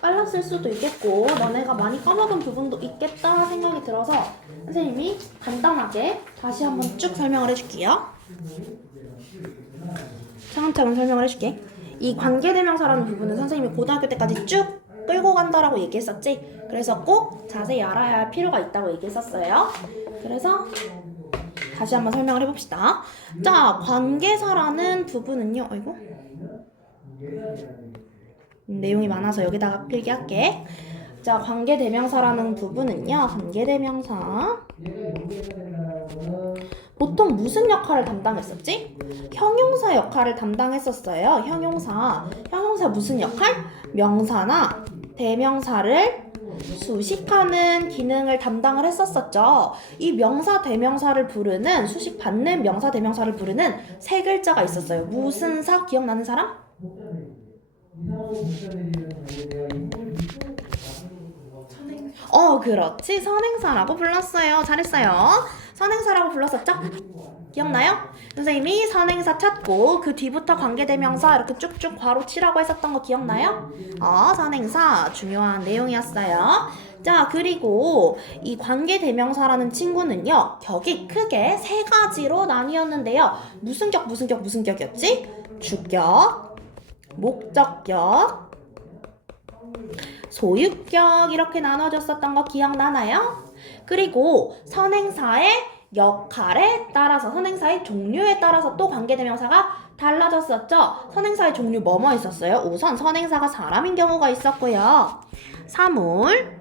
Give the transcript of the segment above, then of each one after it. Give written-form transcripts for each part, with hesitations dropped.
빨랐을 수도 있겠고 너네가 많이 까먹은 부분도 있겠다 생각이 들어서 선생님이 간단하게 다시 한번 쭉 설명을 해줄게요. 차근차근 설명을 해줄게. 이 관계대명사라는 부분은 선생님이 고등학교 때까지 쭉 끌고 간다라고 얘기했었지? 그래서 꼭 자세히 알아야 할 필요가 있다고 얘기했었어요. 그래서 다시 한번 설명을 해봅시다. 자, 관계사라는 부분은요. 아이고. 내용이 많아서 여기다가 필기할게. 자, 관계대명사라는 부분은요. 관계대명사. 보통 무슨 역할을 담당했었지? 형용사 역할을 담당했었어요. 형용사 무슨 역할? 명사나 대명사를 수식하는 기능을 담당을 했었었죠. 이 명사 대명사를 부르는 수식받는 명사 대명사를 부르는 세 글자가 있었어요. 무슨 사 기억나는 사람? 그렇지. 선행사라고 불렀어요. 잘했어요. 선행사라고 불렀었죠? 기억나요? 선생님이 선행사 찾고 그 뒤부터 관계대명사 이렇게 쭉쭉 괄호 치라고 했었던 거 기억나요? 선행사 중요한 내용이었어요. 자, 그리고 이 관계대명사라는 친구는요, 격이 크게 세 가지로 나뉘었는데요. 무슨 격이었지? 주격, 목적격, 소유격 이렇게 나눠졌었던 거 기억나나요? 그리고 선행사의 역할에 따라서 선행사의 종류에 따라서 또 관계대명사가 달라졌었죠. 선행사의 종류 뭐뭐 있었어요? 우선 선행사가 사람인 경우가 있었고요. 사물,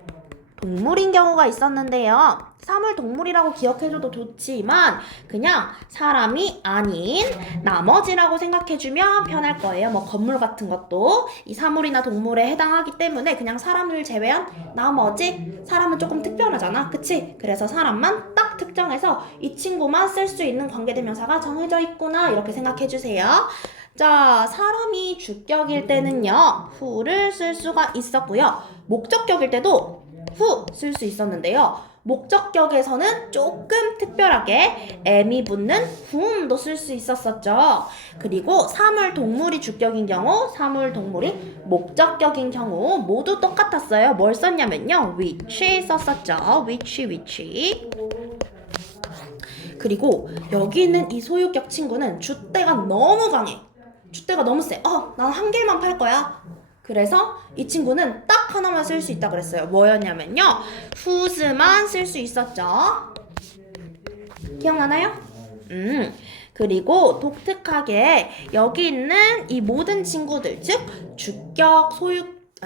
동물인 경우가 있었는데요. 사물, 동물이라고 기억해줘도 좋지만 그냥 사람이 아닌 나머지라고 생각해주면 편할 거예요. 뭐 건물 같은 것도 이 사물이나 동물에 해당하기 때문에 그냥 사람을 제외한 나머지, 사람은 조금 특별하잖아. 그치? 그래서 사람만 딱 특정해서 이 친구만 쓸 수 있는 관계대명사가 정해져 있구나 이렇게 생각해주세요. 자, 사람이 주격일 때는요, who를 쓸 수가 있었고요. 목적격일 때도 who 쓸 수 있었는데요. 목적격에서는 조금 특별하게 am이 붙는 whom도 쓸 수 있었었죠. 그리고 사물, 동물이 주격인 경우, 사물, 동물이 목적격인 경우 모두 똑같았어요. 뭘 썼냐면요. which 썼었죠. which. 그리고 여기 있는 이 소유격 친구는 줏대가 너무 강해. 줏대가 너무 세. 난 한 개만 팔 거야. 그래서 이 친구는 딱 하나만 쓸 수 있다 그랬어요. 뭐였냐면요. whose만 쓸 수 있었죠. 기억나나요? 그리고 독특하게 여기 있는 이 모든 친구들, 즉 주격,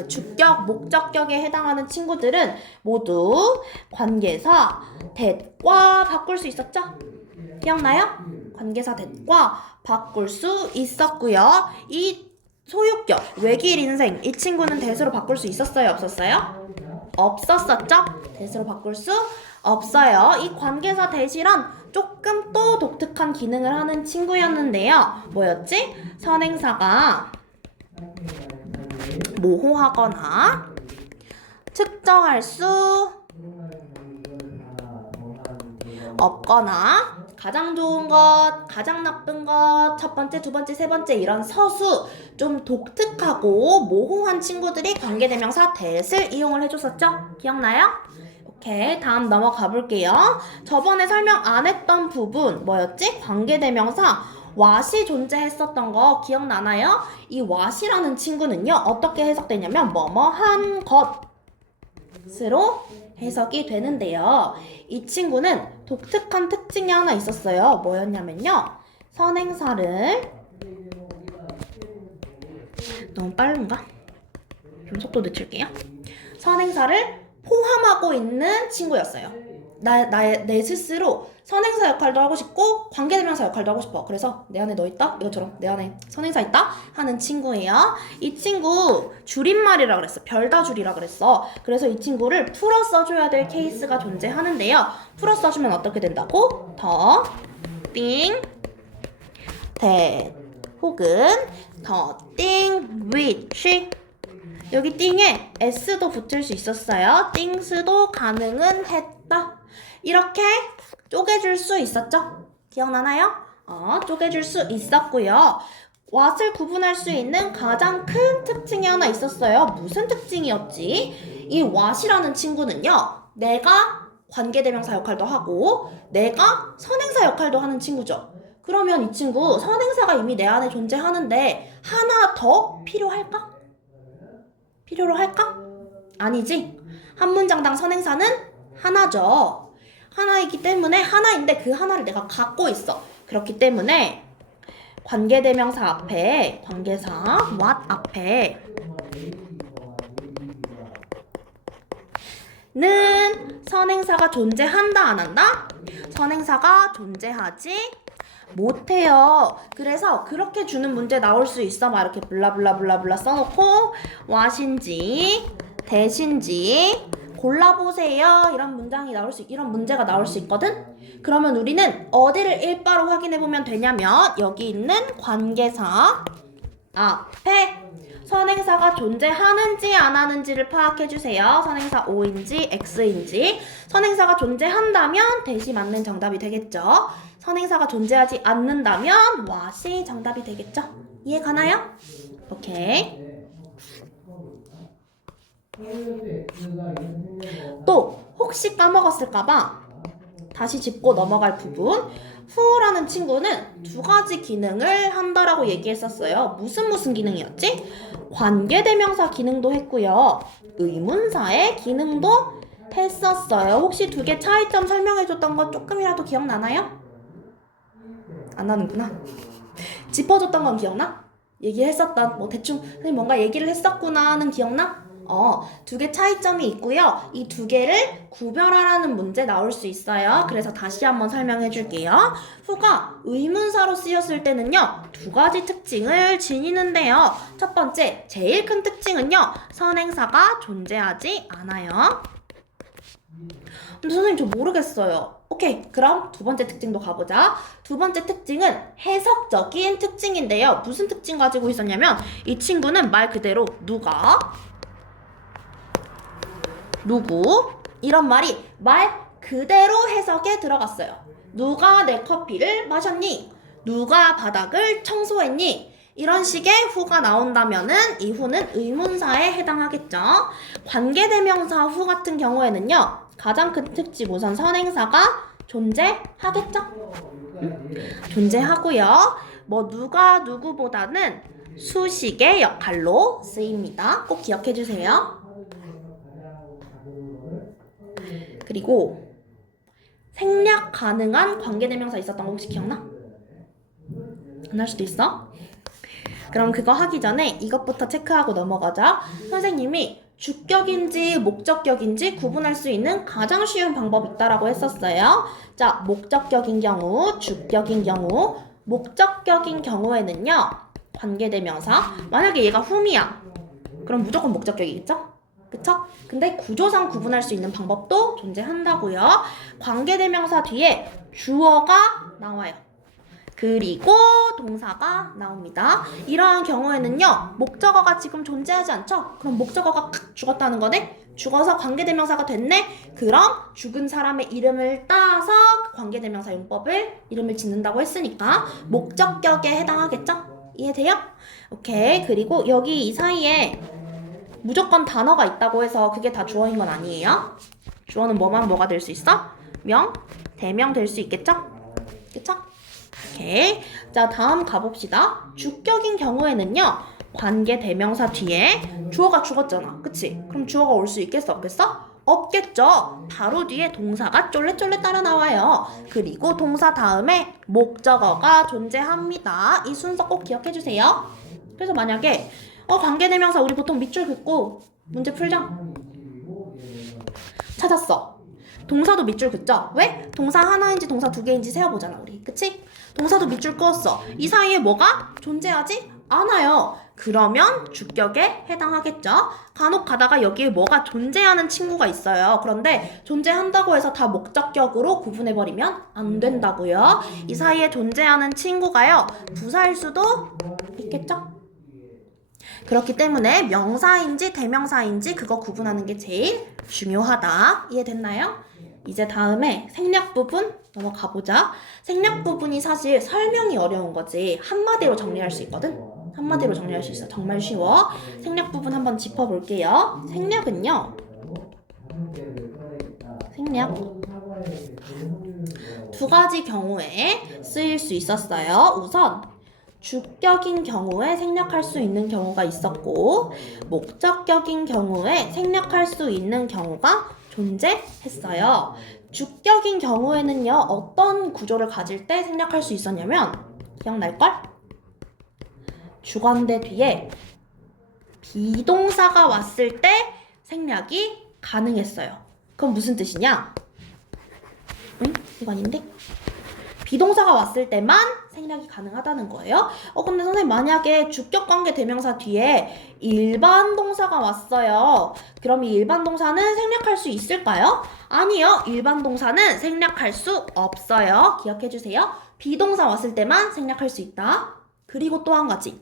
주격, 목적격에 해당하는 친구들은 모두 관계사 that과 바꿀 수 있었죠? 기억나요? 관계사 that과 바꿀 수 있었고요. 이 소유격, 외길 인생, 이 친구는 that으로 바꿀 수 있었어요? 없었어요? 없었었죠? that으로 바꿀 수 없어요. 이 관계사 that이란 조금 또 독특한 기능을 하는 친구였는데요. 뭐였지? 선행사가 모호하거나 측정할 수 없거나 가장 좋은 것, 가장 나쁜 것, 첫 번째, 두 번째, 세 번째 이런 서수 좀 독특하고 모호한 친구들이 관계대명사 that을 이용을 해줬었죠? 기억나요? 오케이, 다음 넘어가 볼게요. 저번에 설명 안 했던 부분 뭐였지? 관계대명사 what이 존재했었던 거 기억나나요? 이 what이라는 친구는요, 어떻게 해석되냐면 뭐뭐한 것으로 해석이 되는데요. 이 친구는 독특한 특징이 하나 있었어요. 뭐였냐면요. 선행사를 너무 빠른가? 좀 속도 늦출게요. 선행사를 포함하고 있는 친구였어요. 내 스스로 선행사 역할도 하고 싶고 관계대명사 역할도 하고 싶어. 그래서 내 안에 너 있다? 이것처럼 내 안에 선행사 있다? 하는 친구예요. 이 친구 줄임말이라 그랬어. 별다줄이라 그랬어. 그래서 이 친구를 풀어 써줘야 될 케이스가 존재하는데요. 풀어 써주면 어떻게 된다고? 더, 띵, that 혹은 더, 띵, which. 여기 띵에 s도 붙일 수 있었어요. 띵스도 가능은 했다. 이렇게 쪼개줄 수 있었죠? 기억나나요? 쪼개줄 수 있었고요. what을 구분할 수 있는 가장 큰 특징이 하나 있었어요. 무슨 특징이었지? 이 what이라는 친구는요, 내가 관계대명사 역할도 하고 내가 선행사 역할도 하는 친구죠. 그러면 이 친구 선행사가 이미 내 안에 존재하는데 하나 더 필요할까? 필요로 할까? 아니지. 한 문장당 선행사는 하나죠. 하나이기 때문에 하나인데 그 하나를 내가 갖고 있어. 그렇기 때문에 관계대명사 앞에 관계사 what 앞에 는 선행사가 존재한다 안 한다? 선행사가 존재하지 못해요. 그래서 그렇게 주는 문제 나올 수 있어. 막 이렇게 블라블라블라블라 써놓고 what인지 대신지 골라보세요. 이런 문제가 나올 수 있거든. 그러면 우리는 어디를 일바로 확인해 보면 되냐면 여기 있는 관계사 앞에 선행사가 존재하는지 안 하는지를 파악해 주세요. 선행사 O인지 X인지. 선행사가 존재한다면 대시 맞는 정답이 되겠죠. 선행사가 존재하지 않는다면 what이 정답이 되겠죠. 이해 가나요? 오케이. 또 혹시 까먹었을까봐 다시 짚고 넘어갈 부분. who라는 친구는 두 가지 기능을 한다라고 얘기했었어요. 무슨 기능이었지? 관계대명사 기능도 했고요. 의문사의 기능도 했었어요. 혹시 두 개 차이점 설명해줬던 거 조금이라도 기억나나요? 안 나는구나. 짚어줬던 건 기억나? 얘기했었던 뭐 대충 선생님 뭔가 얘기를 했었구나 하는 기억나? 두 개 차이점이 있고요. 이 두 개를 구별하라는 문제 나올 수 있어요. 그래서 다시 한번 설명해 줄게요. who가 의문사로 쓰였을 때는요, 두 가지 특징을 지니는데요. 첫 번째, 제일 큰 특징은요, 선행사가 존재하지 않아요. 근데 선생님 저 모르겠어요. 오케이, 그럼 두 번째 특징도 가보자. 두 번째 특징은 해석적인 특징인데요. 무슨 특징 가지고 있었냐면 이 친구는 말 그대로 누구 이런 말이 말 그대로 해석에 들어갔어요. 누가 내 커피를 마셨니? 누가 바닥을 청소했니? 이런 식의 who가 나온다면은 이 who는 의문사에 해당하겠죠. 관계대명사 who 같은 경우에는요, 가장 큰 특징 우선 선행사가 존재하겠죠? 존재하고요. 뭐 누가 누구보다는 수식의 역할로 쓰입니다. 꼭 기억해 주세요. 그리고 생략 가능한 관계대명사 있었던 거 혹시 기억나? 안 할 수도 있어? 그럼 그거 하기 전에 이것부터 체크하고 넘어가자. 선생님이 주격인지 목적격인지 구분할 수 있는 가장 쉬운 방법이 있다라고 했었어요. 자, 목적격인 경우, 주격인 경우, 목적격인 경우에는요, 관계대명사, 만약에 얘가 whom이야, 그럼 무조건 목적격이겠죠? 그쵸? 근데 구조상 구분할 수 있는 방법도 존재한다고요. 관계대명사 뒤에 주어가 나와요. 그리고 동사가 나옵니다. 이러한 경우에는요, 목적어가 지금 존재하지 않죠? 그럼 목적어가 죽었다는 거네? 죽어서 관계대명사가 됐네? 그럼 죽은 사람의 이름을 따서 관계대명사 용법을 이름을 짓는다고 했으니까 목적격에 해당하겠죠? 이해돼요? 오케이. 그리고 여기 이 사이에 무조건 단어가 있다고 해서 그게 다 주어인 건 아니에요. 주어는 뭐가 될 수 있어? 명, 대명 될 수 있겠죠? 그쵸? 오케이. 자, 다음 가봅시다. 주격인 경우에는요, 관계 대명사 뒤에 주어가 죽었잖아. 그치? 그럼 주어가 올 수 있겠어? 없겠어? 없겠죠. 바로 뒤에 동사가 쫄래쫄래 따라 나와요. 그리고 동사 다음에 목적어가 존재합니다. 이 순서 꼭 기억해 주세요. 그래서 만약에 관계대명사 우리 보통 밑줄 긋고 문제 풀자. 찾았어. 동사도 밑줄 긋죠? 왜? 동사 하나인지 동사 두 개인지 세어보잖아 우리. 그치? 동사도 밑줄 그었어. 이 사이에 뭐가 존재하지 않아요. 그러면 주격에 해당하겠죠? 간혹 가다가 여기에 뭐가 존재하는 친구가 있어요. 그런데 존재한다고 해서 다 목적격으로 구분해버리면 안 된다고요. 이 사이에 존재하는 친구가요, 부사일 수도 있겠죠? 그렇기 때문에 명사인지 대명사인지 그거 구분하는 게 제일 중요하다. 이해됐나요? 이제 다음에 생략 부분 넘어가 보자. 생략 부분이 사실 설명이 어려운 거지. 한마디로 정리할 수 있거든. 한마디로 정리할 수 있어. 정말 쉬워. 생략 부분 한번 짚어볼게요. 생략은요. 생략 두 가지 경우에 쓰일 수 있었어요. 우선 주격인 경우에 생략할 수 있는 경우가 있었고 목적격인 경우에 생략할 수 있는 경우가 존재했어요. 주격인 경우에는요. 어떤 구조를 가질 때 생략할 수 있었냐면 기억날걸? 주관대 뒤에 비동사가 왔을 때 생략이 가능했어요. 그럼 무슨 뜻이냐? 응? 이거 아닌데? 비동사가 왔을 때만 생략이 가능하다는 거예요. 근데 선생님 만약에 주격관계 대명사 뒤에 일반 동사가 왔어요. 그럼 이 일반 동사는 생략할 수 있을까요? 아니요. 일반 동사는 생략할 수 없어요. 기억해주세요. 비동사 왔을 때만 생략할 수 있다. 그리고 또 한 가지.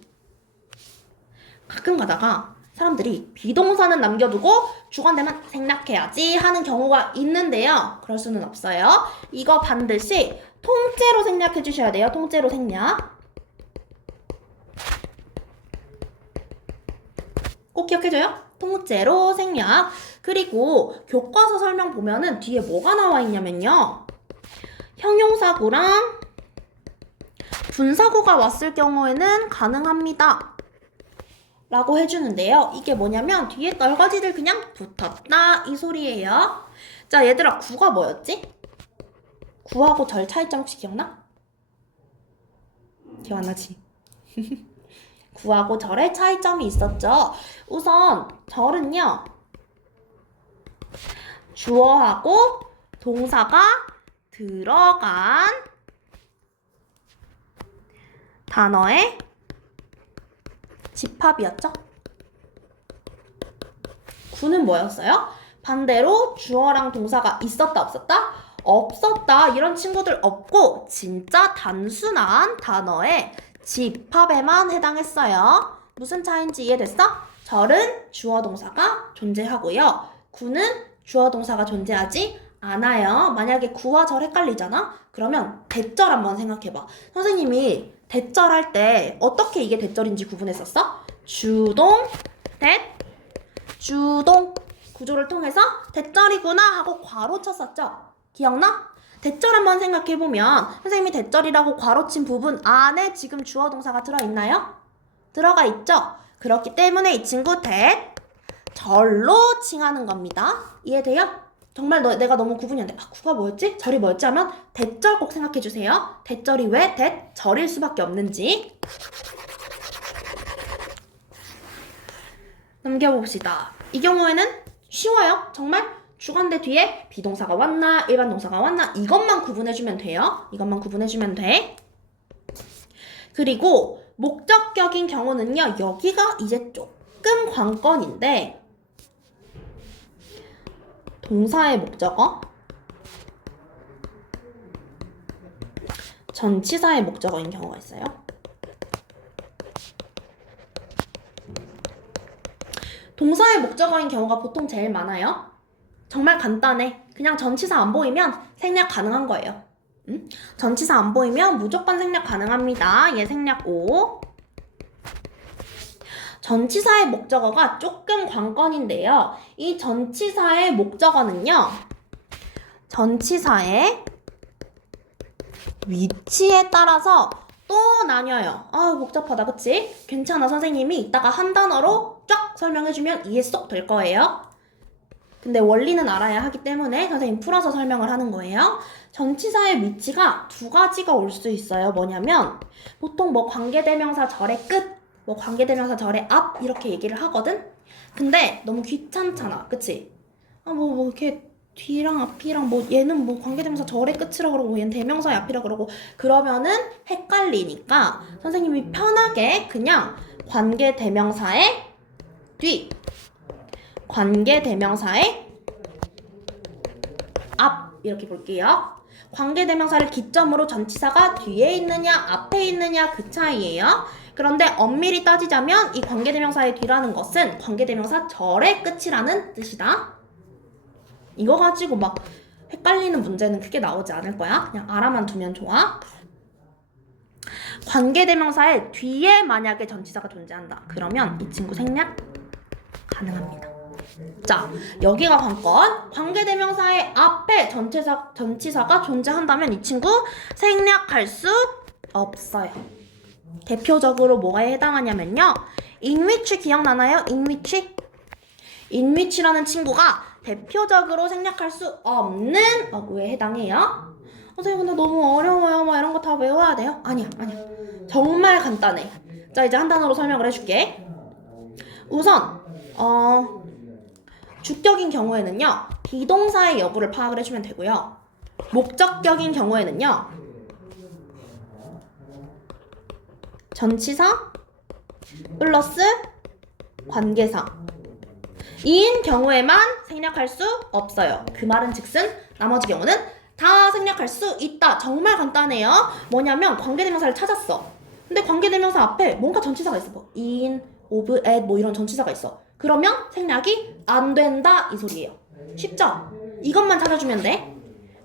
가끔 가다가 사람들이 비동사는 남겨두고 주관대만 생략해야지 하는 경우가 있는데요. 그럴 수는 없어요. 이거 반드시 통째로 생략해 주셔야 돼요. 통째로 생략. 꼭 기억해줘요. 통째로 생략. 그리고 교과서 설명 보면은 뒤에 뭐가 나와 있냐면요. 형용사구랑 분사구가 왔을 경우에는 가능합니다. 라고 해주는데요. 이게 뭐냐면 뒤에 떨거지들 그냥 붙었다 이 소리예요. 자 얘들아 구가 뭐였지? 구하고 절 차이점 혹시 기억나? 기억 안 나지? 구하고 절의 차이점이 있었죠. 우선 절은요. 주어하고 동사가 들어간 단어의 집합이었죠. 구는 뭐였어요? 반대로 주어랑 동사가 있었다 없었다? 없었다. 이런 친구들 없고 진짜 단순한 단어의 집합에만 해당했어요. 무슨 차이인지 이해됐어? 절은 주어 동사가 존재하고요. 구는 주어 동사가 존재하지 않아요. 만약에 구와 절 헷갈리잖아? 그러면 대절 한번 생각해봐. 선생님이 대절 할 때 어떻게 이게 대절인지 구분했었어? 주동, 대, 주동 구조를 통해서 대절이구나 하고 괄호 쳤었죠? 기억나? 대절 한번 생각해보면 선생님이 대절이라고 괄호친 부분 안에 지금 주어 동사가 들어있나요? 들어가 있죠? 그렇기 때문에 이 친구 대절로 칭하는 겁니다. 이해돼요? 정말 내가 너무 구분이 안 돼. 구가 뭐였지? 절이 뭐였지? 하면 대절 꼭 생각해주세요. 대절이 왜 대절일 수밖에 없는지. 넘겨봅시다. 이 경우에는 쉬워요. 정말 주관대 뒤에 비동사가 왔나 일반 동사가 왔나 이것만 구분해주면 돼요. 이것만 구분해주면 돼. 그리고 목적격인 경우는요. 여기가 이제 조금 관건인데 동사의 목적어, 전치사의 목적어인 경우가 있어요. 동사의 목적어인 경우가 보통 제일 많아요. 정말 간단해. 그냥 전치사 안 보이면 생략 가능한 거예요. 전치사 안 보이면 무조건 생략 가능합니다. 얘 생략 5. 전치사의 목적어가 조금 관건인데요. 이 전치사의 목적어는요. 전치사의 위치에 따라서 또 나뉘어요. 복잡하다 그치? 괜찮아. 선생님이 이따가 한 단어로 쫙 설명해주면 이해 쏙 될 거예요. 근데 원리는 알아야 하기 때문에 선생님 풀어서 설명을 하는 거예요. 전치사의 위치가 두 가지가 올 수 있어요. 뭐냐면 보통 뭐 관계대명사 절의 끝, 뭐 관계대명사 절의 앞 이렇게 얘기를 하거든? 근데 너무 귀찮잖아. 그치? 뭐 이렇게 뒤랑 앞이랑 뭐 얘는 뭐 관계대명사 절의 끝이라 그러고 얘는 대명사의 앞이라 그러고 그러면은 헷갈리니까 선생님이 편하게 그냥 관계대명사의 뒤, 관계대명사의 앞 이렇게 볼게요. 관계대명사를 기점으로 전치사가 뒤에 있느냐 앞에 있느냐 그 차이예요. 그런데 엄밀히 따지자면 이 관계대명사의 뒤라는 것은 관계대명사 절의 끝이라는 뜻이다. 이거 가지고 막 헷갈리는 문제는 크게 나오지 않을 거야. 그냥 알아만 두면 좋아. 관계대명사의 뒤에 만약에 전치사가 존재한다. 그러면 이 친구 생략 가능합니다. 자, 여기가 관건. 관계대명사의 앞에 전치사가 존재한다면 이 친구 생략할 수 없어요. 대표적으로 뭐에 해당하냐면요. in which 기억나나요? in which? in which라는 친구가 대표적으로 생략할 수 없는 어구에 해당해요. 선생님 근데 너무 어려워요. 뭐 이런 거 다 외워야 돼요? 아니야. 정말 간단해. 자, 이제 한 단어로 설명을 해줄게. 우선 주격인 경우에는요. 비동사의 여부를 파악을 해주면 되고요. 목적격인 경우에는요. 전치사 플러스 관계사 인 경우에만 생략할 수 없어요. 그 말은 즉슨 나머지 경우는 다 생략할 수 있다. 정말 간단해요. 뭐냐면 관계대명사를 찾았어. 근데 관계대명사 앞에 뭔가 전치사가 있어. 뭐 in, of, at 뭐 이런 전치사가 있어. 그러면 생략이 안 된다 이 소리예요. 쉽죠? 이것만 찾아주면 돼.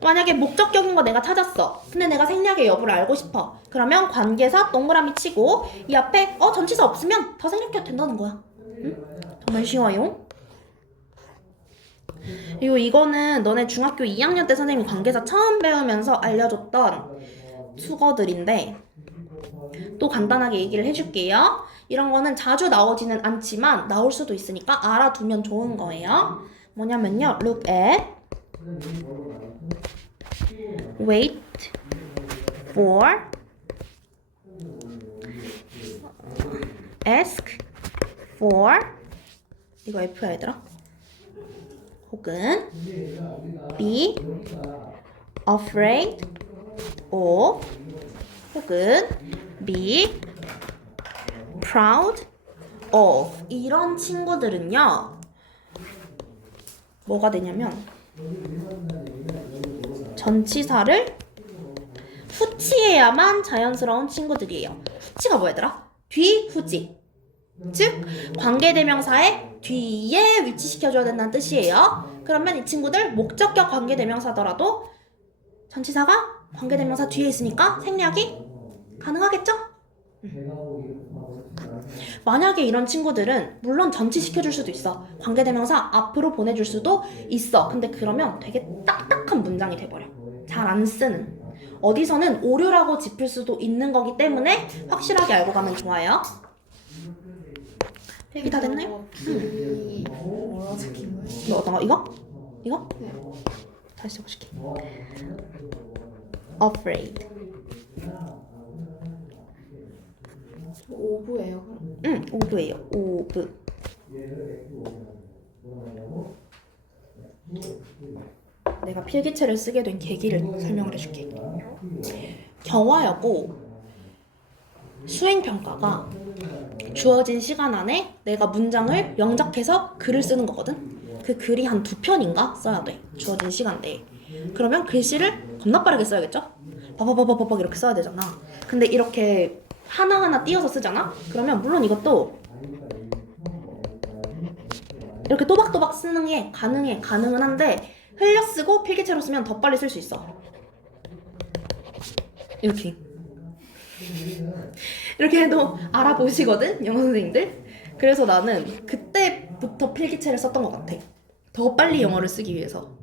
만약에 목적격인 거 내가 찾았어. 근데 내가 생략의 여부를 알고 싶어. 그러면 관계사 동그라미 치고 이 앞에 전치사 없으면 다 생략해도 된다는 거야. 응? 정말 쉬워요. 그리고 이거는 너네 중학교 2학년 때 선생님이 관계사 처음 배우면서 알려줬던 수거들인데 또 간단하게 얘기를 해줄게요. 이런 거는 자주 나오지는 않지만 나올 수도 있으니까 알아두면 좋은 거예요. 뭐냐면요. look at, wait for, ask for 이거 F야 얘들아? 혹은 be afraid of 혹은 be proud of 이런 친구들은요 뭐가 되냐면 전치사를 후치해야만 자연스러운 친구들이에요. 후치가 뭐야 얘들아? 뒤후지 즉 관계대명사의 뒤에 위치시켜줘야 된다는 뜻이에요. 그러면 이 친구들 목적격 관계대명사더라도 전치사가 관계대명사 뒤에 있으니까 생략이 가능하겠죠? 만약에 이런 친구들은 물론 전치시켜줄 수도 있어. 관계대명사 앞으로 보내줄 수도 있어. 근데 그러면 되게 딱딱한 문장이 돼버려. 잘 안 쓰는. 어디서는 오류라고 짚을 수도 있는 거기 때문에 확실하게 알고 가면 좋아요. 얘기 다 됐나요? 뭐라 적힌 거예요? 이거? 네. 다시 써보실게. afraid. 오브예요. 응, ove예요. of. 내가 필기체를 쓰게 된 계기를 설명을 해줄게. 경화여고 수행평가가 주어진 시간 안에 내가 문장을 영작해서 글을 쓰는 거거든. 그 글이 한 2편인가 써야 돼. 주어진 시간 내에. 그러면 글씨를 겁나 빠르게 써야겠죠? 바바바바바박 이렇게 써야 되잖아. 근데 이렇게 하나하나 띄어서 쓰잖아? 그러면 물론 이것도 이렇게 또박또박 쓰는 게 가능은 한데 흘려 쓰고 필기체로 쓰면 더 빨리 쓸 수 있어. 이렇게 해도 알아보시거든 영어 선생님들. 그래서 나는 그때부터 필기체를 썼던 것 같아. 더 빨리 영어를 쓰기 위해서.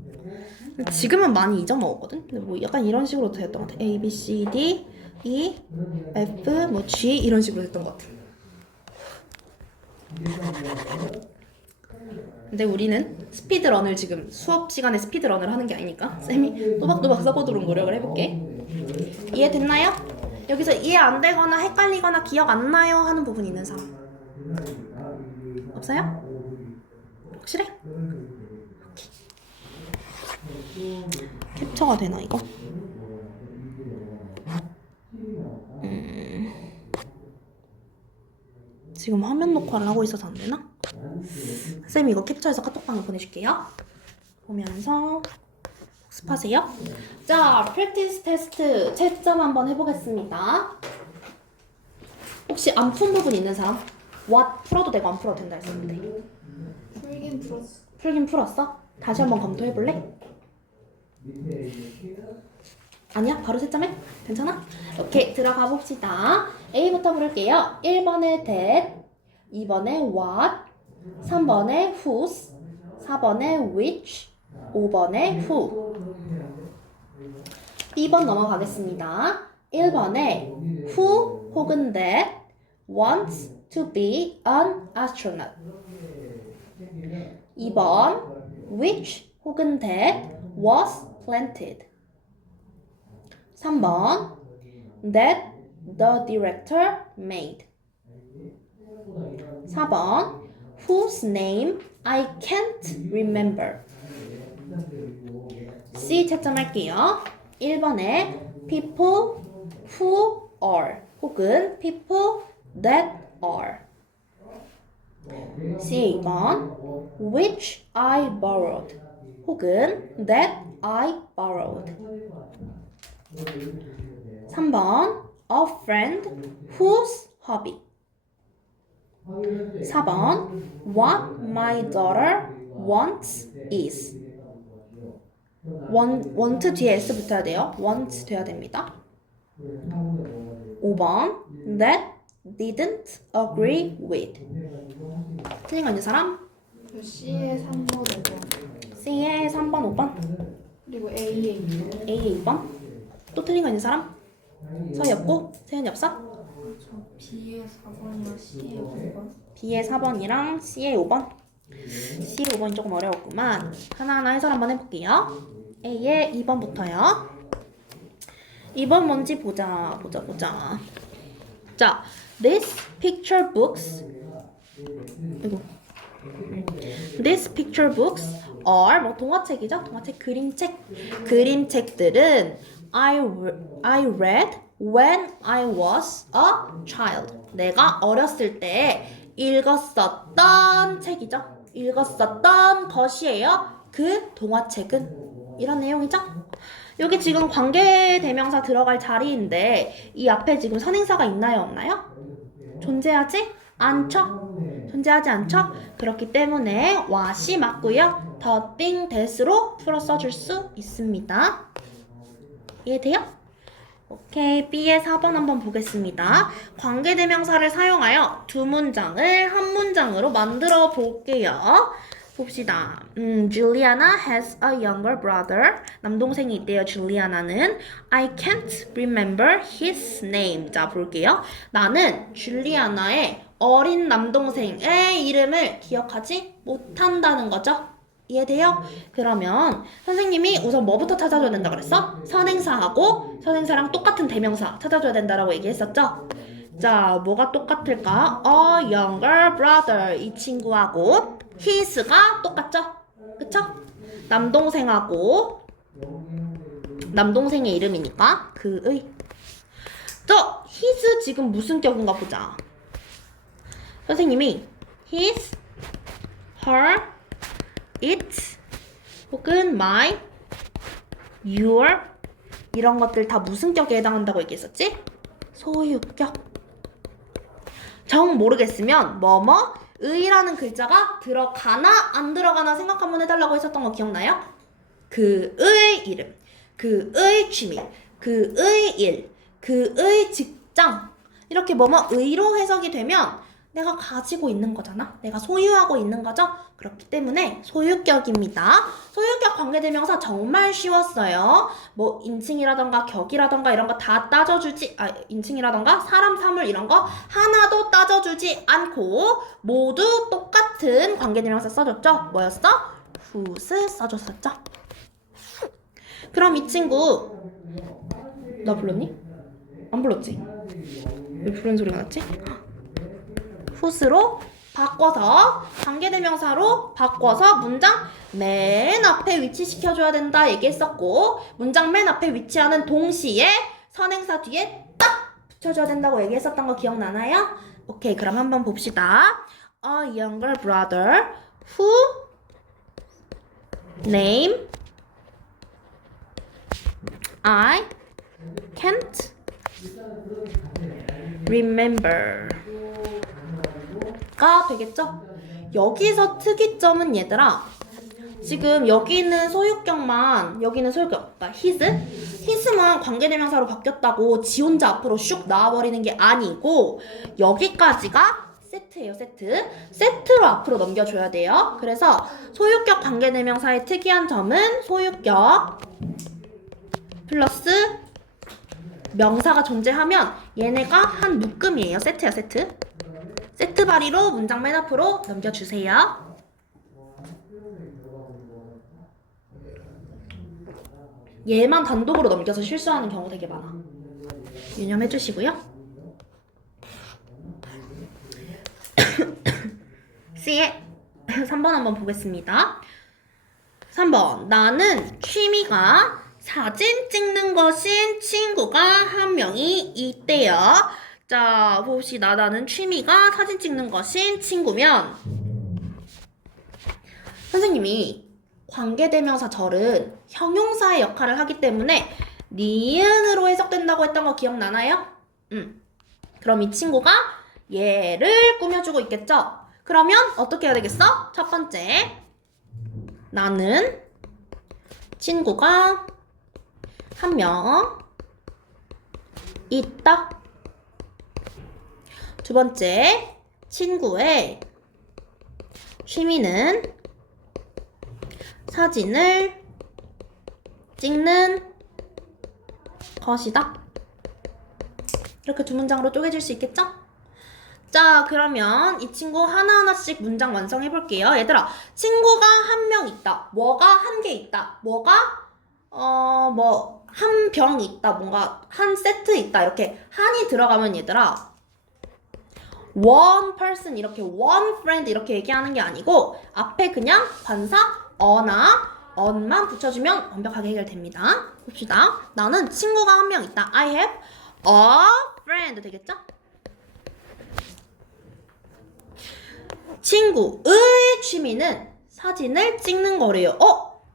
지금은 많이 잊어먹었거든. 근데 뭐 약간 이런 식으로 됐던 것 같아. A, B, C, D, E, F, 뭐 G 이런 식으로 됐던 것 같아. 근데 우리는 스피드런을 지금 수업 시간에 스피드런을 하는 게 아니니까 쌤이 또박또박 써보도록 노력을 해볼게. 이해됐나요? 여기서 이해 안 되거나 헷갈리거나 기억 안 나요 하는 부분 있는 사람 없어요? 확실해? 캡처가 되나 이거? 지금 화면 녹화를 하고 있어서 안 되나? 쌤이 이거 캡처해서 카톡방에 보내줄게요. 보면서 복습하세요. 자, 프랙티스 테스트 채점 한번 해보겠습니다. 혹시 안 푼 부분 있는 사람? what 풀어도 되고 안 풀어도 된다 했었는데 풀긴 풀었어. 풀긴 풀었어? 다시 한번 검토해볼래? 아니야? 바로 채점해? 괜찮아? 오케이, 들어가 봅시다. A부터 부를게요. 1번에 that, 2번에 what, 3번에 whose, 4번에 which, 5번에 who. B번 넘어가겠습니다. 1번에 who 혹은 that wants to be an astronaut. 2번 which 혹은 that was planted. 3번 that the director made. 4번 whose name I can't remember. C 채점할게요. 1번에 people who are 혹은 people that are. C 2번 which I borrowed 혹은 that I borrowed. 3번 a friend whose hobby. 4번 what my daughter wants is. want 뒤에 s 붙어야 돼요. want 돼야 됩니다. 5번 that didn't agree with. 틀린 거 있는 사람? 저 C에 3번, 5번. C에 3번, 5번, 그리고 A에 2번. A에 2번. 또 틀린 거 있는 사람? 서희 없고 세연이 없어? 저 B에 4번이랑 C에 5번. B에 4번이랑 C에 5번. C에 5번이 조금 어려웠구만. 하나하나 해설 한번 해볼게요. A에 2번부터요. 2번 뭔지 보자. 자, this picture books. 이거. These picture books are 뭐 동화책이죠? 동화책, 그림책들은 I read when I was a child. 내가 어렸을 때 읽었었던 책이죠. 읽었었던 것이에요. 그 동화책은 이런 내용이죠. 여기 지금 관계대명사 들어갈 자리인데 이 앞에 지금 선행사가 있나요, 없나요? 존재하지 않죠? 존재하지 않죠? 그렇기 때문에 what이 맞고요. the thing that으로 풀어 써줄 수 있습니다. 이해돼요? 오케이, B의 4번 한번 보겠습니다. 관계대명사를 사용하여 두 문장을 한 문장으로 만들어 볼게요. 봅시다. Juliana has a younger brother. 남동생이 있대요, 줄리아나는. I can't remember his name. 자, 볼게요. 나는 줄리아나의 어린 남동생의 이름을 기억하지 못한다는 거죠. 이해돼요? 그러면 선생님이 우선 뭐부터 찾아줘야 된다 그랬어? 선행사하고 선행사랑 똑같은 대명사 찾아줘야 된다라고 얘기했었죠? 자, 뭐가 똑같을까? A younger brother. 이 친구하고 his가 똑같죠? 그쵸? 남동생하고 남동생의 이름이니까 그의. 저 his 지금 무슨 격인가 보자. 선생님이 his, her, it 혹은 my, your 이런 것들 다 무슨 격에 해당한다고 얘기했었지? 소유격. 정 모르겠으면 뭐뭐 의라는 글자가 들어가나 안 들어가나 생각 한번 해달라고 했었던 거 기억나요? 그의 이름, 그의 취미, 그의 일, 그의 직장 이렇게 뭐뭐 의로 해석이 되면 내가 가지고 있는 거잖아. 내가 소유하고 있는 거죠. 그렇기 때문에 소유격입니다. 소유격 관계대명사 정말 쉬웠어요. 뭐 인칭이라던가 격이라던가 이런 거 다 따져주지, 인칭이라던가 사람, 사물 이런 거 하나도 따져주지 않고 모두 똑같은 관계대명사 써줬죠. 뭐였어? whose 써줬었죠. 그럼 이 친구 나 불렀니? 안 불렀지? 왜 부르는 소리가 났지? whose로 바꿔서 관계대명사로 바꿔서 문장 맨 앞에 위치시켜줘야 된다 얘기했었고 문장 맨 앞에 위치하는 동시에 선행사 뒤에 딱 붙여줘야 된다고 얘기했었던 거 기억나나요? 오케이, 그럼 한번 봅시다. A younger brother who name I can't remember 가 되겠죠? 여기서 특이점은 얘들아 지금 여기 있는 소유격만, 여기 있는 소유격, 그러니까 his만 관계대명사로 바뀌었다고 지 혼자 앞으로 슉 나와버리는 게 아니고 여기까지가 세트예요, 세트. 세트로 앞으로 넘겨줘야 돼요. 그래서 소유격 관계대명사의 특이한 점은 소유격 플러스 명사가 존재하면 얘네가 한 묶음이에요. 세트야, 세트. 세트 발의로 문장 맨 앞으로 넘겨주세요. 얘만 단독으로 넘겨서 실수하는 경우 되게 많아. 유념해 주시고요. C에 3번 한번 보겠습니다. 3번. 나는 취미가 사진 찍는 것인 친구가 한 명이 있대요. 자, 봅시다. 나는 취미가 사진 찍는 것인 친구면 선생님이 관계대명사 절은 형용사의 역할을 하기 때문에 니은으로 해석된다고 했던 거 기억나나요? 그럼 이 친구가 얘를 꾸며주고 있겠죠? 그러면 어떻게 해야 되겠어? 첫 번째, 나는 친구가 한 명 있다. 두 번째, 친구의 취미는 사진을 찍는 것이다. 이렇게 두 문장으로 쪼개질 수 있겠죠? 자, 그러면 이 친구 하나하나씩 문장 완성해 볼게요. 얘들아, 친구가 한 명 있다. 뭐가 한 개 있다. 뭐가 한 병 있다. 뭔가 한 세트 있다. 이렇게 한이 들어가면 얘들아, one person 이렇게 one friend 이렇게 얘기하는 게 아니고 앞에 그냥 관사 어나 on만 붙여주면 완벽하게 해결됩니다. 봅시다. 나는 친구가 한 명 있다. I have a friend 되겠죠? 친구의 취미는 사진을 찍는 거래요.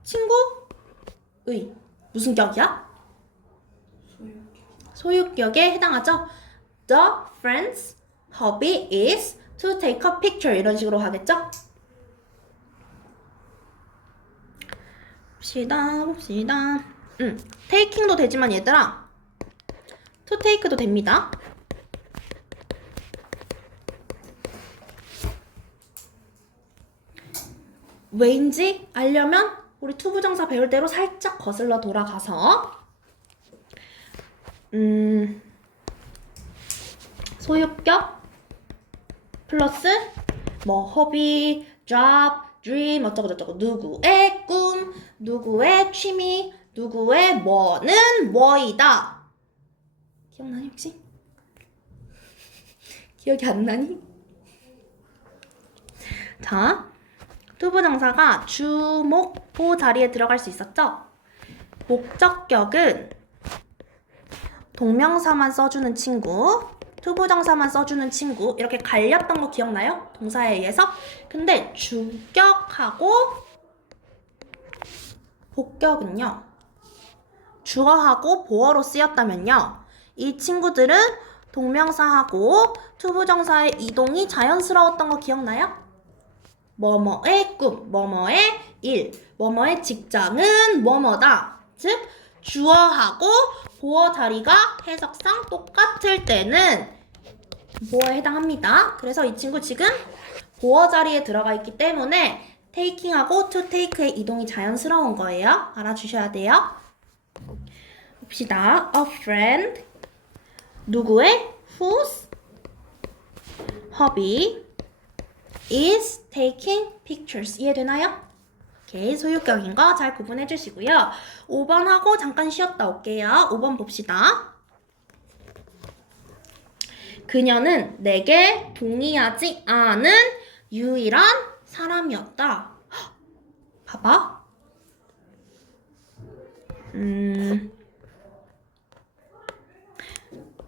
친구의 무슨 격이야? 소유격에 해당하죠? The friend's hobby is to take a picture 이런 식으로 하겠죠? 봅시다. taking도 되지만 얘들아 to take도 됩니다. 왜인지 알려면 우리 투부정사 배울 대로 살짝 거슬러 돌아가서 소유격 플러스 허비, job, dream 어쩌고저쩌고 누구의 꿈, 누구의 취미, 누구의 뭐는 뭐이다. 기억나니 혹시? 기억이 안 나니? 자, 투부정사가 주목보 자리에 들어갈 수 있었죠? 목적격은 동명사만 써주는 친구, 투부정사만 써주는 친구 이렇게 갈렸던 거 기억나요? 동사에 의해서. 근데 주격하고 복격은요, 주어하고 보어로 쓰였다면요, 이 친구들은 동명사하고 투부정사의 이동이 자연스러웠던 거 기억나요? 뭐뭐의 꿈, 뭐뭐의 일, 뭐뭐의 직장은 뭐뭐다. 즉 주어하고 보어 자리가 해석상 똑같을 때는 뭐에 해당합니다. 그래서 이 친구 지금 보어 자리에 들어가 있기 때문에 taking하고 to take의 이동이 자연스러운 거예요. 알아주셔야 돼요. 봅시다. A friend 누구의 whose hobby is taking pictures. 이해되나요? 오케이, 소유격인 거 잘 구분해 주시고요. 5번 하고 잠깐 쉬었다 올게요. 5번 봅시다. 그녀는 내게 동의하지 않은 유일한 사람이었다. 헉, 봐봐.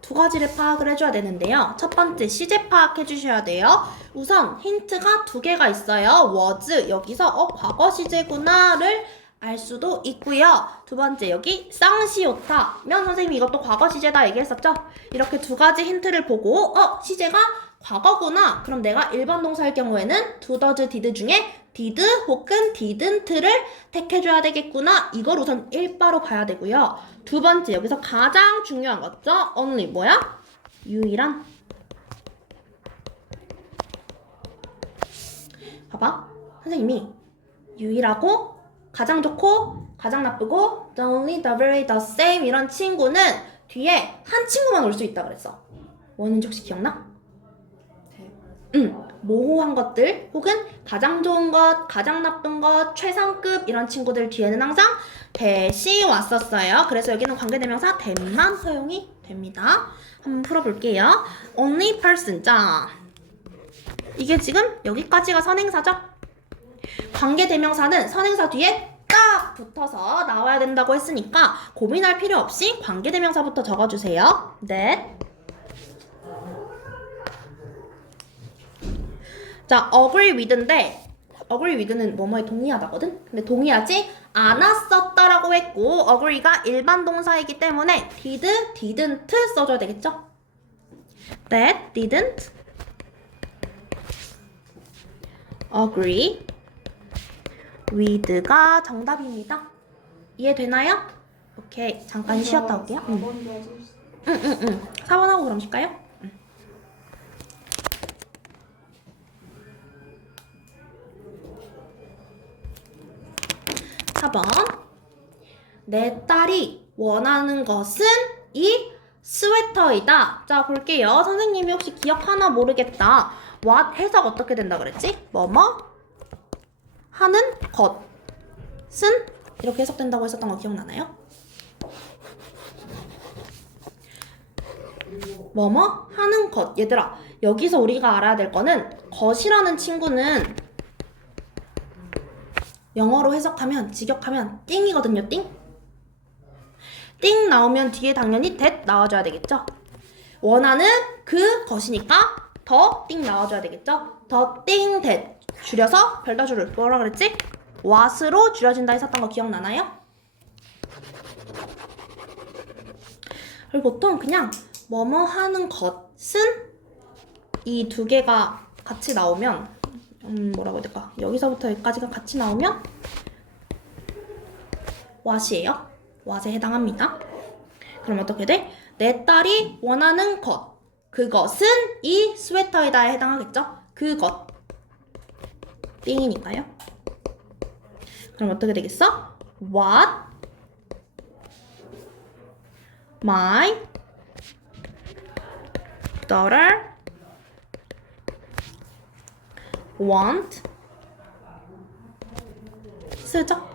두 가지를 파악을 해줘야 되는데요. 첫 번째, 시제 파악해 주셔야 돼요. 우선 힌트가 두 개가 있어요. was, 여기서 과거 시제구나를 알 수도 있고요. 두 번째, 여기 쌍시오타면 선생님이 이것도 과거 시제다 얘기했었죠? 이렇게 두 가지 힌트를 보고 시제가 과거구나. 그럼 내가 일반 동사일 경우에는 do, does, did 중에 did 혹은 didn't를 택해줘야 되겠구나. 이걸 우선 1바로 봐야 되고요. 두 번째, 여기서 가장 중요한 거죠. only 뭐야? 유일한. 봐봐. 선생님이 유일하고 가장 좋고 가장 나쁘고 the only, the very, the same 이런 친구는 뒤에 한 친구만 올 수 있다 그랬어. 원은지 혹시 기억나? 네. 모호한 것들 혹은 가장 좋은 것, 가장 나쁜 것, 최상급 이런 친구들 뒤에는 항상 that이 왔었어요. 그래서 여기는 관계대명사 that만 허용이 됩니다. 한번 풀어볼게요. only person. 자, 이게 지금 여기까지가 선행사죠? 관계대명사는 선행사 뒤에 딱 붙어서 나와야 된다고 했으니까 고민할 필요 없이 관계대명사부터 적어주세요. 네. 자, agree with인데 agree with는 뭐뭐에 동의하다거든? 근데 동의하지 않았었다라고 했고 agree가 일반 동사이기 때문에 did, didn't 써줘야 되겠죠? That didn't agree with가 정답입니다. 이해되나요? 오케이, 잠깐 쉬었다 올게요. 4번 도와주세요. 4번 하고 그럼 쉴까요? 4번. 내 딸이 원하는 것은 이 스웨터이다. 자, 볼게요. 선생님이 혹시 기억하나 모르겠다. what 해석 어떻게 된다 그랬지? 뭐뭐 하는 것은 이렇게 해석된다고 했었던 거 기억나나요? 뭐뭐 하는 것. 얘들아, 여기서 우리가 알아야 될 거는 것이라는 친구는 영어로 해석하면 직역하면 띵이거든요. 띵. 띵 나오면 뒤에 당연히 that 나와줘야 되겠죠. 원하는 그 것이니까 더 띵 나와줘야 되겠죠. 더 띵 that 줄여서 별다줄을 뭐라 그랬지? what으로 줄여진다 했었던 거 기억나나요? 그리고 보통 그냥 뭐뭐 하는 것은 이 두 개가 같이 나오면 뭐라고 해야 될까? 여기서부터 여기까지가 같이 나오면 what이에요. what에 해당합니다. 그럼 어떻게 돼? 내 딸이 원하는 것. 그것은 이 스웨터에다에 해당하겠죠? 그것. 띵이니까요. 그럼 어떻게 되겠어? What my daughter want. 슬쩍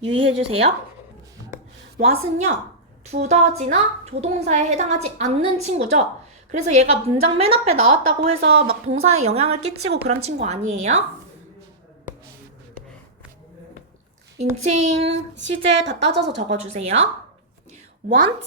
유의해주세요. what은요 두더지나 조동사에 해당하지 않는 친구죠. 그래서 얘가 문장 맨 앞에 나왔다고 해서 막 동사에 영향을 끼치고 그런 친구 아니에요. 인칭, 시제 다 따져서 적어주세요. want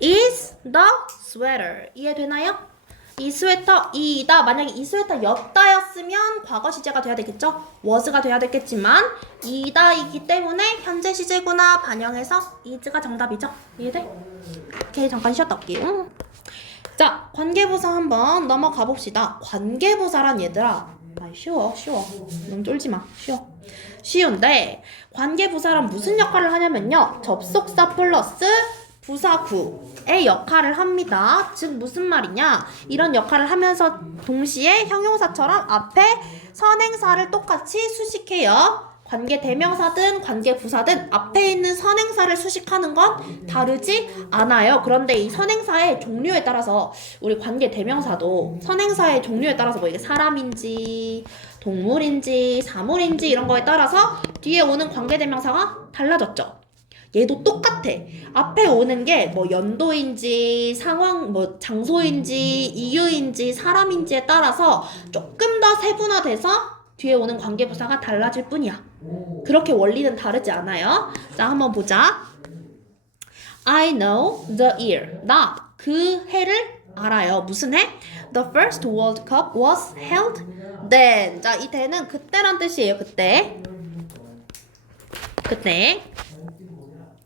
is the sweater. 이해되나요? 이 스웨터 이다. 만약에 이 스웨터 였다였으면 과거 시제가 돼야 되겠죠? was가 돼야 되겠지만 이다이기 때문에 현재 시제구나 반영해서 is가 정답이죠. 이해돼? 오케이, 잠깐 쉬었다 올게요. 자, 관계부사 한번 넘어가 봅시다. 관계부사란 얘들아, 쉬워. 너무 쫄지 마. 쉬운데 관계부사란 무슨 역할을 하냐면요, 접속사 플러스 부사구의 역할을 합니다. 즉 무슨 말이냐, 이런 역할을 하면서 동시에 형용사처럼 앞에 선행사를 똑같이 수식해요. 관계 대명사든 관계 부사든 앞에 있는 선행사를 수식하는 건 다르지 않아요. 그런데 이 선행사의 종류에 따라서 우리 관계 대명사도 선행사의 종류에 따라서 뭐 이게 사람인지 동물인지 사물인지 이런 거에 따라서 뒤에 오는 관계 대명사가 달라졌죠. 얘도 똑같아. 앞에 오는 게 뭐 연도인지 상황 뭐 장소인지 이유인지 사람인지에 따라서 조금 더 세분화돼서 뒤에 오는 관계부사가 달라질 뿐이야. 그렇게 원리는 다르지 않아요. 자, 한번 보자. I know the year. 나 그 해를 알아요. 무슨 해? The first World Cup was held then. 자, 이 then은 그때란 뜻이에요. 그때.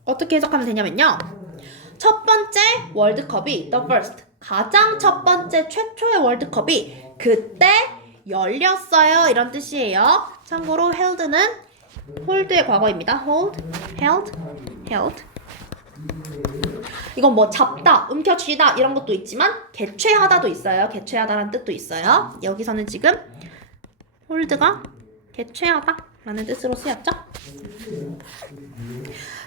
어떻게 해석하면 되냐면요, 첫 번째 월드컵이 the first 가장 첫 번째 최초의 월드컵이 그때 열렸어요 이런 뜻이에요. 참고로 held는 hold의 과거입니다. hold, held. 이건 뭐 잡다, 움켜쥐다 이런 것도 있지만 개최하다도 있어요. 개최하다라는 뜻도 있어요. 여기서는 지금 hold가 개최하다 라는 뜻으로 쓰였죠.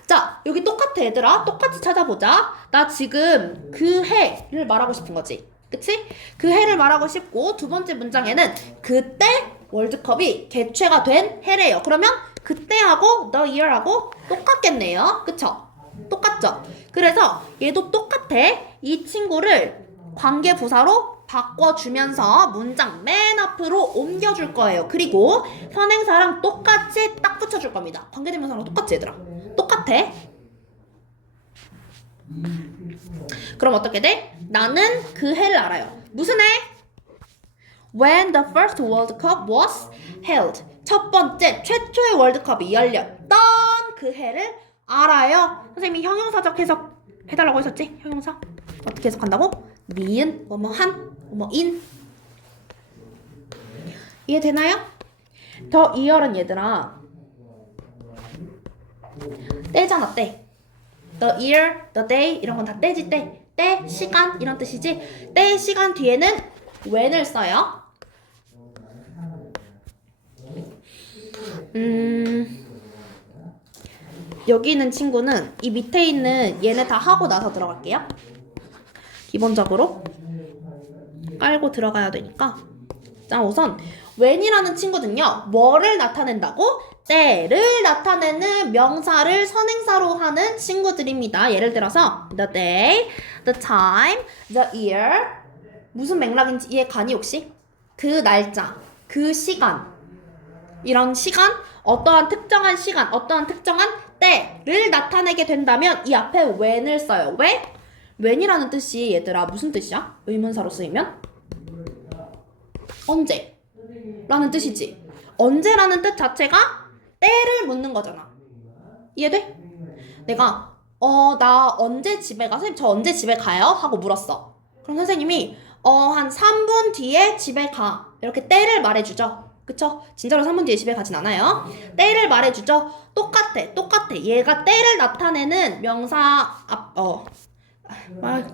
자, 여기 똑같아 얘들아. 똑같이 찾아보자. 나 지금 그 해를 말하고 싶은 거지. 그치? 그 해를 말하고 싶고 두 번째 문장에는 그때 월드컵이 개최가 된 해래요. 그러면 그때하고 the year하고 똑같겠네요. 그쵸? 똑같죠? 그래서 얘도 똑같아. 이 친구를 관계부사로 바꿔주면서 문장 맨 앞으로 옮겨줄 거예요. 그리고 선행사랑 똑같이 딱 붙여줄 겁니다. 관계대명사랑 똑같지 얘들아? 똑같아. 그럼 어떻게 돼? 나는 그 해를 알아요. 무슨 해? When the first World Cup was held. 첫 번째 최초의 월드컵이 열렸던 그 해를 알아요. 선생님이 형용사적 해석 해달라고 했었지? 형용사 어떻게 해석한다고? 니은, 뭐뭐한, 뭐뭐인. 이해되나요? 더 이열은 얘들아 때잖아 때. The year, the day 이런 건 다 때지 때. 때, 시간 이런 뜻이지. 때, 시간 뒤에는 when을 써요. 여기 있는 친구는 이 밑에 있는 얘네 다 하고 나서 들어갈게요. 기본적으로 깔고 들어가야 되니까. 자, 우선 when이라는 친구는요. 뭐를 나타낸다고? 때를 나타내는 명사를 선행사로 하는 친구들입니다. 예를 들어서 the day, the time, the year. 무슨 맥락인지 이해 가니 혹시? 그 날짜, 그 시간. 이런 시간, 어떠한 특정한 시간, 어떠한 특정한 때를 나타내게 된다면 이 앞에 when을 써요. 왜? when이라는 뜻이 얘들아 무슨 뜻이야? 의문사로 쓰이면? 언제? 라는 뜻이지. 언제라는 뜻 자체가 때를 묻는 거잖아. 이해돼? 내가 나 언제 집에 가? 선생님 저 언제 집에 가요? 하고 물었어. 그럼 선생님이 한 3분 뒤에 집에 가. 이렇게 때를 말해주죠. 그쵸? 진짜로 3분 뒤에 집에 가진 않아요. 때를 말해주죠. 똑같아. 얘가 때를 나타내는 명사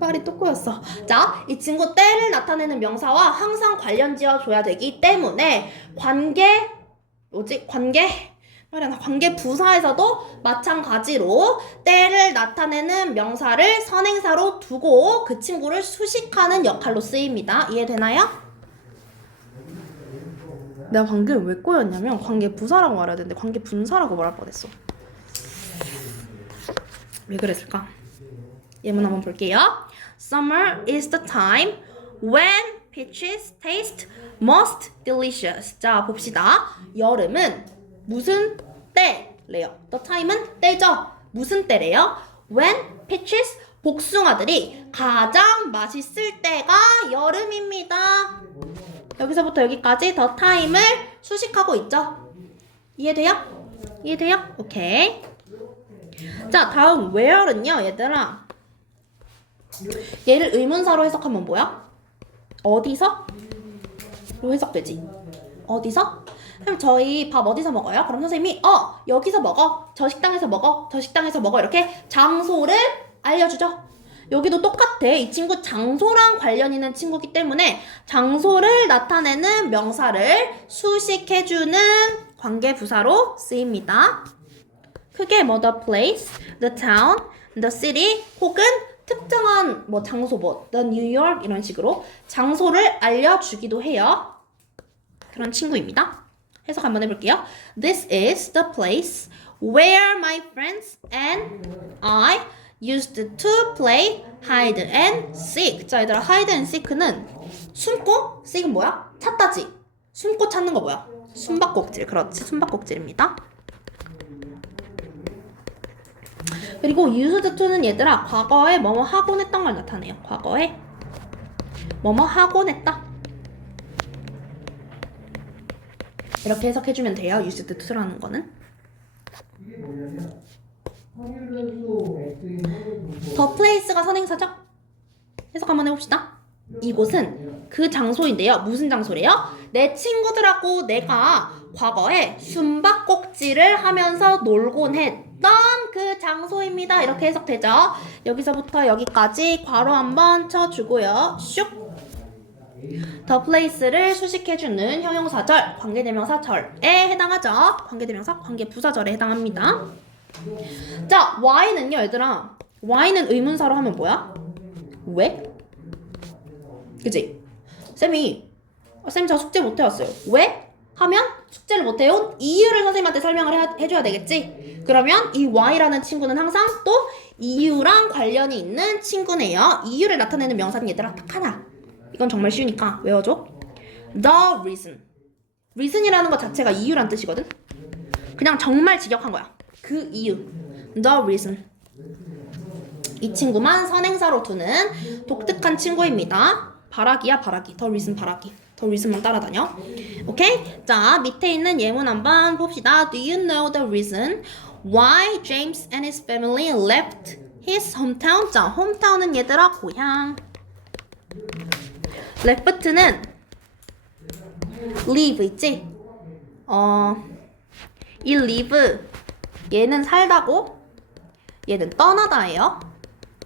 말이 또 꼬였어. 자, 이 친구 때를 나타내는 명사와 항상 관련 지어줘야 되기 때문에 관계 부사에서도 마찬가지로 때를 나타내는 명사를 선행사로 두고 그 친구를 수식하는 역할로 쓰입니다. 이해되나요? 내가 방금 왜 꼬였냐면 관계 부사라고 말해야 되는데 관계 분사라고 말할 뻔했어. 왜 그랬을까? 예문 한번 볼게요. Summer is the time when peaches taste most delicious. 자, 봅시다. 여름은 무슨 때래요? The time은 때죠. 무슨 때래요? When peaches 복숭아들이 가장 맛있을 때가 여름입니다. 여기서부터 여기까지 the time을 수식하고 있죠. 이해돼요? 오케이. 자, 다음 where는요, 얘들아. 얘를 의문사로 해석하면 뭐야? 어디서? 로 해석되지. 어디서? 그럼 저희 밥 어디서 먹어요? 그럼 선생님이 여기서 먹어. 저 식당에서 먹어. 저 식당에서 먹어. 이렇게 장소를 알려주죠. 여기도 똑같아. 이 친구 장소랑 관련 있는 친구기 때문에 장소를 나타내는 명사를 수식해주는 관계부사로 쓰입니다. 크게 뭐 the place, the town, the city 혹은 특정한 뭐 장소 the New York 이런 식으로 장소를 알려주기도 해요. 그런 친구입니다. 해석 한번 해볼게요. This is the place where my friends and I used to play hide and seek. 자, 얘들아, hide and seek는 숨고, seek은 뭐야? 찾다지. 숨고 찾는 거 뭐야? 숨바꼭질. 그렇지, 숨바꼭질입니다. 그리고 used to는 얘들아, 과거에 뭐뭐 하곤 했던 걸 나타내요. 과거에 뭐뭐 하곤 했다. 이렇게 해석해주면 돼요. used to라는 거는. The place가 선행사죠? 해석 한번 해봅시다. 이곳은 그 장소인데요. 무슨 장소래요? 내 친구들하고 내가 과거에 숨바꼭질을 하면서 놀곤 했던 그 장소입니다. 이렇게 해석되죠? 여기서부터 여기까지 괄호 한번 쳐주고요. 슉! The place를 수식해주는 형용사절, 관계대명사절에 해당하죠. 관계대명사, 관계부사절에 해당합니다. 자, why는요, 얘들아. why는 의문사로 하면 뭐야? 왜? 그치? 쌤이 쌤 저 숙제 못 해왔어요. 왜? 하면 숙제를 못 해온 이유를 선생님한테 설명을 해줘야 되겠지? 그러면 이 why라는 친구는 항상 또 이유랑 관련이 있는 친구네요. 이유를 나타내는 명사는 얘들아 딱 하나. 이건 정말 쉬우니까 외워줘. The reason. reason이라는 것 자체가 이유란 뜻이거든? 그냥 정말 직역한 거야. 그 이유. The reason. 이 친구만 선행사로 두는 독특한 친구입니다. 바라기야 바라기. The reason 바라기. The reason만 따라다녀. 오케이? 자, 밑에 있는 예문 한번 봅시다. Do you know the reason why James and his family left his hometown? 자, hometown은 얘들아 고향. left는 live 있지? 이 live 얘는 살다고 얘는 떠나다예요.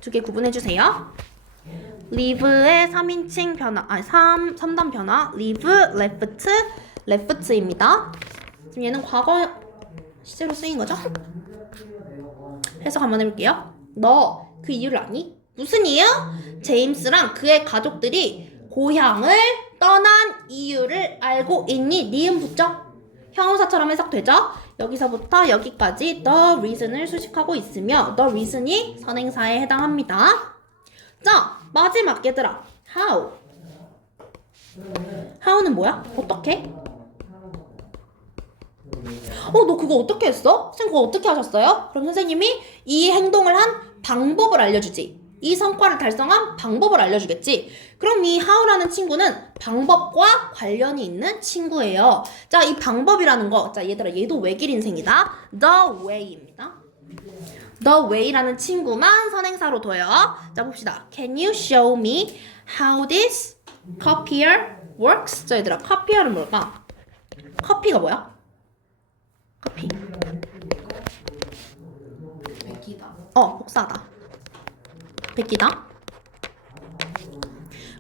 두 개 구분해주세요. live의 3인칭 변화, 3단 변화 live, left입니다. 지금 얘는 과거 시제로 쓰인 거죠? 해석 한번 해볼게요. 너 그 이유를 아니? 무슨 이유? 제임스랑 그의 가족들이 고향을 떠난 이유를 알고 있니? 니은 붙죠? 형용사처럼 해석되죠? 여기서부터 여기까지 the reason을 수식하고 있으며 the reason이 선행사에 해당합니다. 자, 마지막 얘들아. how. how는 뭐야? 어떻게? 너 그거 어떻게 했어? 선생님 그거 어떻게 하셨어요? 그럼 선생님이 이 행동을 한 방법을 알려주지. 이 성과를 달성한 방법을 알려주겠지. 그럼 이 how라는 친구는 방법과 관련이 있는 친구예요. 자, 이 방법이라는 거. 자, 얘들아 얘도 외길 인생이다. The way입니다. The way라는 친구만 선행사로 둬요. 자, 봅시다. Can you show me how this copier works? 자, 얘들아 copier는 뭘까? 커피가 뭐야? 커피. 베끼다. 복사다. 베끼다.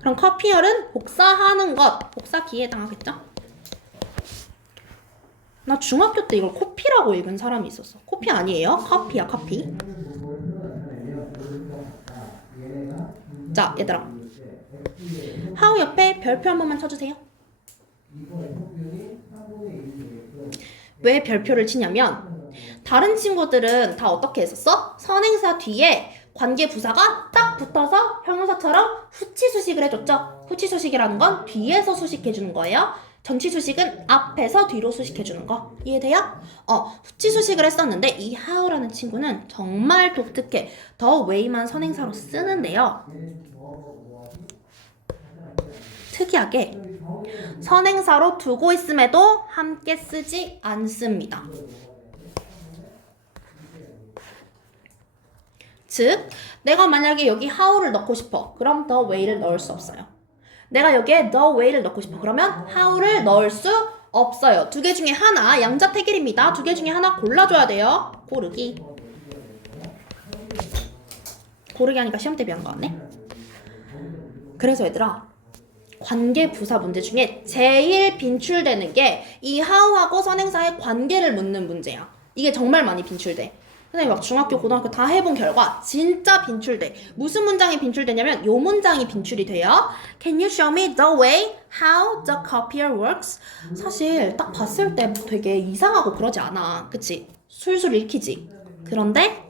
그럼 커피열은 복사하는 것, 복사기에 해당하겠죠? 나 중학교 때 이걸 코피라고 읽은 사람이 있었어. 코피 아니에요? 커피야, 커피. 자, 얘들아. how 옆에 별표 한 번만 쳐주세요. 왜 별표를 치냐면 다른 친구들은 다 어떻게 했었어? 선행사 뒤에 관계 부사가 딱 붙어서 형용사처럼 후치 수식을 해줬죠. 후치 수식이라는 건 뒤에서 수식해주는 거예요. 전치 수식은 앞에서 뒤로 수식해주는 거. 이해돼요? 후치 수식을 했었는데 이 how라는 친구는 정말 독특해. the way만 선행사로 쓰는데요. 특이하게 선행사로 두고 있음에도 함께 쓰지 않습니다. 즉, 내가 만약에 여기 how를 넣고 싶어. 그럼 the way를 넣을 수 없어요. 내가 여기에 the way를 넣고 싶어. 그러면 how를 넣을 수 없어요. 두 개 중에 하나, 양자택일입니다. 두 개 중에 하나 골라줘야 돼요. 고르기. 고르기 하니까 시험 대비한 거 같네. 그래서 얘들아, 관계 부사 문제 중에 제일 빈출되는 게 이 how하고 선행사의 관계를 묻는 문제야. 이게 정말 많이 빈출돼. 선생님 막 중학교, 고등학교 다 해본 결과 진짜 빈출돼. 무슨 문장이 빈출되냐면 요 문장이 빈출이 돼요. Can you show me the way how the copier works? 사실 딱 봤을 때 되게 이상하고 그러지 않아. 그치? 술술 읽히지? 그런데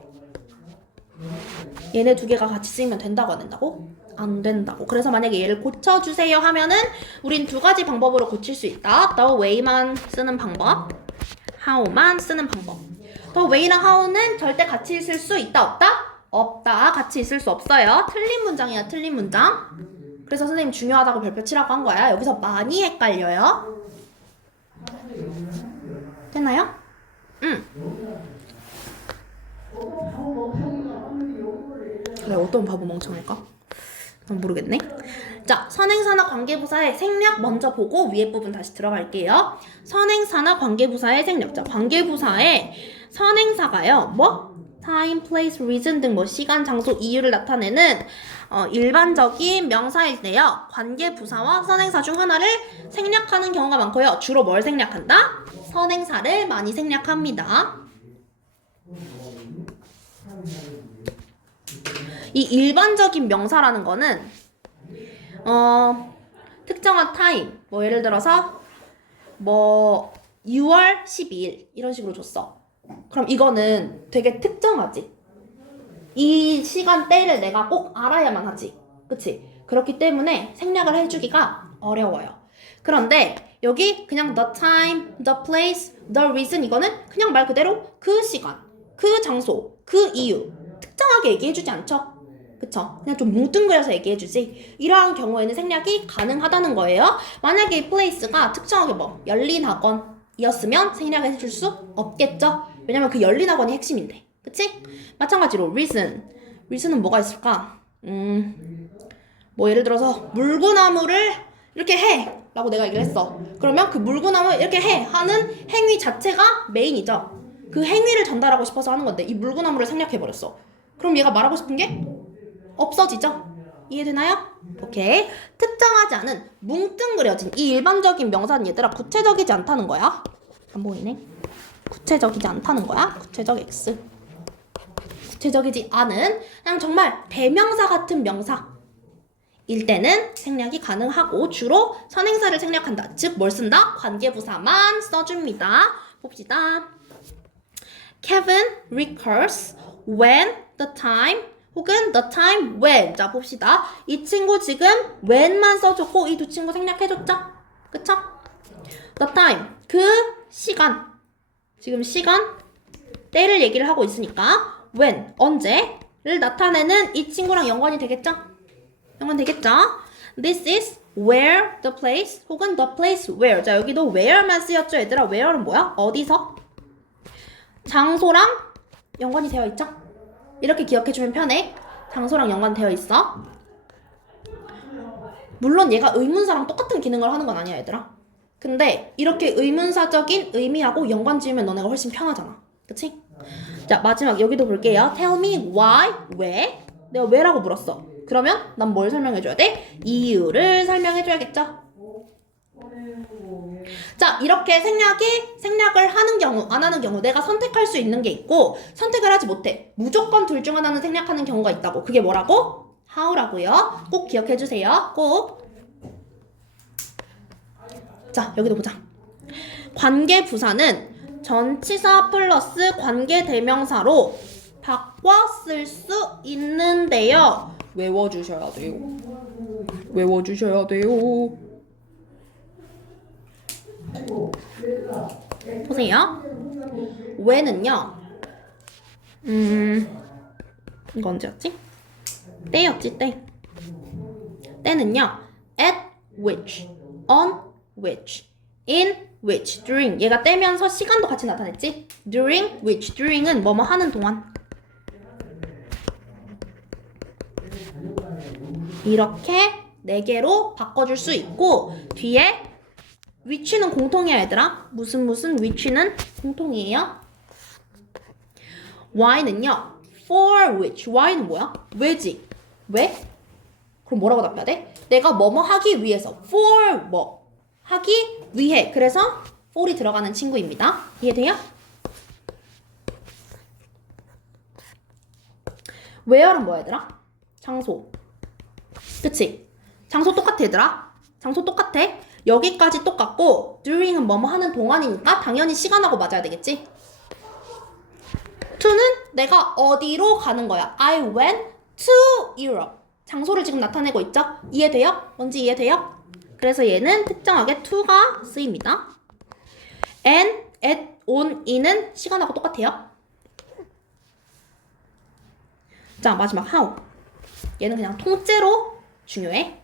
얘네 두 개가 같이 쓰이면 된다고 안 된다고? 안 된다고. 그래서 만약에 얘를 고쳐주세요 하면은 우린 두 가지 방법으로 고칠 수 있다. The way만 쓰는 방법, how만 쓰는 방법. The way랑 how는 절대 같이 있을 수 있다 없다? 없다. 같이 있을 수 없어요. 틀린 문장이야. 틀린 문장. 그래서 선생님 중요하다고 별표 치라고 한 거야. 여기서 많이 헷갈려요. 됐나요? 응. 그래, 어떤 바보 멍청할까? 난 모르겠네. 자, 선행사나 관계부사의 생략 먼저 보고 위에 부분 다시 들어갈게요. 선행사나 관계부사의 생략. 자, 관계부사의 선행사가요. 뭐? time, place, reason 등 뭐 시간, 장소, 이유를 나타내는 일반적인 명사일 때요. 관계부사와 선행사 중 하나를 생략하는 경우가 많고요. 주로 뭘 생략한다? 선행사를 많이 생략합니다. 이 일반적인 명사라는 거는 특정한 타임, 뭐 예를 들어서 뭐 6월 12일 이런 식으로 줬어. 그럼 이거는 되게 특정하지. 이 시간대를 내가 꼭 알아야만 하지. 그치? 그렇기 때문에 생략을 해주기가 어려워요. 그런데 여기 그냥 the time, the place, the reason 이거는 그냥 말 그대로 그 시간, 그 장소, 그 이유 특정하게 얘기해주지 않죠? 그쵸? 그냥 좀 뭉뚱그려서 얘기해주지. 이러한 경우에는 생략이 가능하다는 거예요. 만약에 이 place가 특정하게 뭐 열린 학원이었으면 생략을 해줄 수 없겠죠? 왜냐면 그 열린 학원이 핵심인데. 그치? 마찬가지로 reason은 뭐가 있을까? 뭐 예를 들어서 물구나무를 이렇게 해 라고 내가 얘기를 했어. 그러면 그 물구나무 이렇게 해 하는 행위 자체가 메인이죠. 그 행위를 전달하고 싶어서 하는 건데 이 물구나무를 생략해버렸어. 그럼 얘가 말하고 싶은 게 없어지죠? 이해되나요? 오케이. 특정하지 않은 뭉뚱그려진 이 일반적인 명사는 얘들아 구체적이지 않다는 거야. 안 보이네. 구체적이지 않다는 거야. 구체적 X. 구체적이지 않은 그냥 정말 대명사 같은 명사일 때는 생략이 가능하고 주로 선행사를 생략한다. 즉 뭘 쓴다? 관계부사만 써줍니다. 봅시다. Kevin recurs when the time 혹은 the time when. 자 봅시다. 이 친구 지금 when만 써줬고 이 두 친구 생략해줬죠? 그쵸? the time 그 시간 지금 시간 때를 얘기를 하고 있으니까 when 언제를 나타내는 이 친구랑 연관이 되겠죠? 연관되겠죠? This is where the place 혹은 the place where. 자 여기도 where만 쓰였죠 얘들아. where는 뭐야? 어디서? 장소랑 연관이 되어 있죠? 이렇게 기억해주면 편해. 장소랑 연관되어 있어. 물론 얘가 의문사랑 똑같은 기능을 하는 건 아니야 얘들아. 근데 이렇게 의문사적인 의미하고 연관 지으면 너네가 훨씬 편하잖아. 그치? 자 마지막 여기도 볼게요. Tell me why, 왜? 내가 왜라고 물었어. 그러면 난 뭘 설명해줘야 돼? 이유를 설명해줘야겠죠? 자 이렇게 생략을 하는 경우 안 하는 경우 내가 선택할 수 있는 게 있고 선택을 하지 못해. 무조건 둘 중 하나는 생략하는 경우가 있다고. 그게 뭐라고? how라고요. 꼭 기억해주세요. 꼭. 자 여기도 보자. 관계부사는 전치사 플러스 관계대명사로 바꿔 쓸 수 있는데요. 외워주셔야 돼요. 외워주셔야 돼요. 보세요. when은요. 이거 언제였지? 때였지 때. 때는요. at which, on which, in which, during. 얘가 때면서 시간도 같이 나타냈지? during which. during은 뭐뭐 하는 동안. 이렇게 4개로 바꿔줄 수 있고 뒤에 which는 공통이야 얘들아. 무슨 which는 공통이에요. why는요. for which. why는 뭐야? 왜지. 왜? 그럼 뭐라고 답해야 돼? 내가 뭐뭐 하기 위해서. for 뭐 하기 위해. 그래서 for이 들어가는 친구입니다. 이해돼요? where는 뭐야 얘들아? 장소. 그치? 장소 똑같아 얘들아. 장소 똑같아. 여기까지 똑같고 during은 뭐뭐 하는 동안이니까 당연히 시간하고 맞아야 되겠지? to는 내가 어디로 가는 거야. I went to Europe. 장소를 지금 나타내고 있죠? 이해돼요? 뭔지 이해돼요? 그래서 얘는 특정하게 to가 쓰입니다. and, at, on, in은 시간하고 똑같아요. 자 마지막 how. 얘는 그냥 통째로 중요해.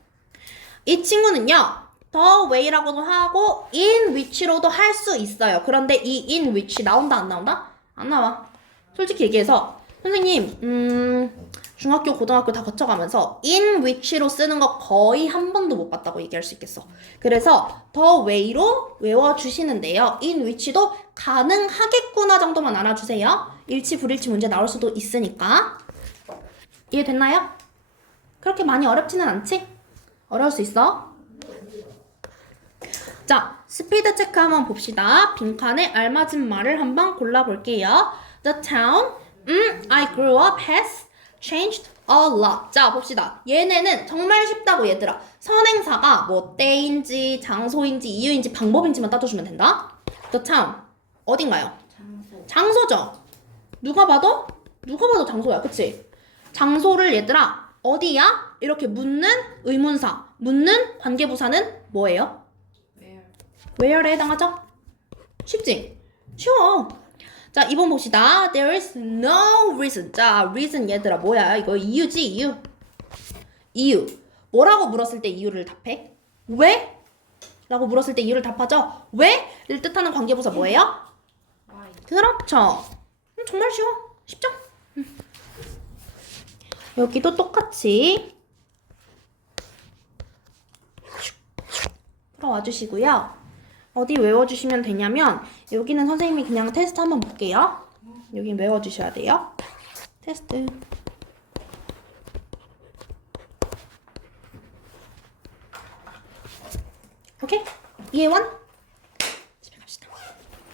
이 친구는요. the way라고도 하고 in which로도 할 수 있어요. 그런데 이 in which 나온다 안 나온다? 안 나와. 솔직히 얘기해서 선생님 중학교, 고등학교 다 거쳐가면서 in which로 쓰는 거 거의 한 번도 못 봤다고 얘기할 수 있겠어. 그래서 the way로 외워주시는데요. in which도 가능하겠구나 정도만 알아주세요. 일치, 불일치 문제 나올 수도 있으니까. 이해됐나요? 그렇게 많이 어렵지는 않지? 어려울 수 있어. 자, 스피드 체크 한번 봅시다. 빈칸에 알맞은 말을 한번 골라볼게요. The town I grew up has changed a lot. 자, 봅시다. 얘네는 정말 쉽다고 얘들아. 선행사가 뭐 때인지 장소인지 이유인지 방법인지만 따져주면 된다. The town 어딘가요? 장소. 장소죠. 누가 봐도 장소야. 그치? 장소를 얘들아 어디야? 이렇게 묻는 의문사, 묻는 관계부사는 뭐예요? Where? where에 해당하죠? 쉽지? 쉬워. 자, 2번 봅시다. There is no reason. 자, reason 얘들아 뭐야? 이거 이유지, 이유. 이유. 뭐라고 물었을 때 이유를 답해? 왜? 라고 물었을 때 이유를 답하죠? 왜?를 뜻하는 관계부사 뭐예요? Why? 그렇죠. 정말 쉬워. 쉽죠? 여기도 똑같이 풀어와 주시고요. 어디 외워주시면 되냐면 여기는 선생님이 그냥 테스트 한번 볼게요. 여기 외워주셔야 돼요. 테스트. 오케이? 이해원?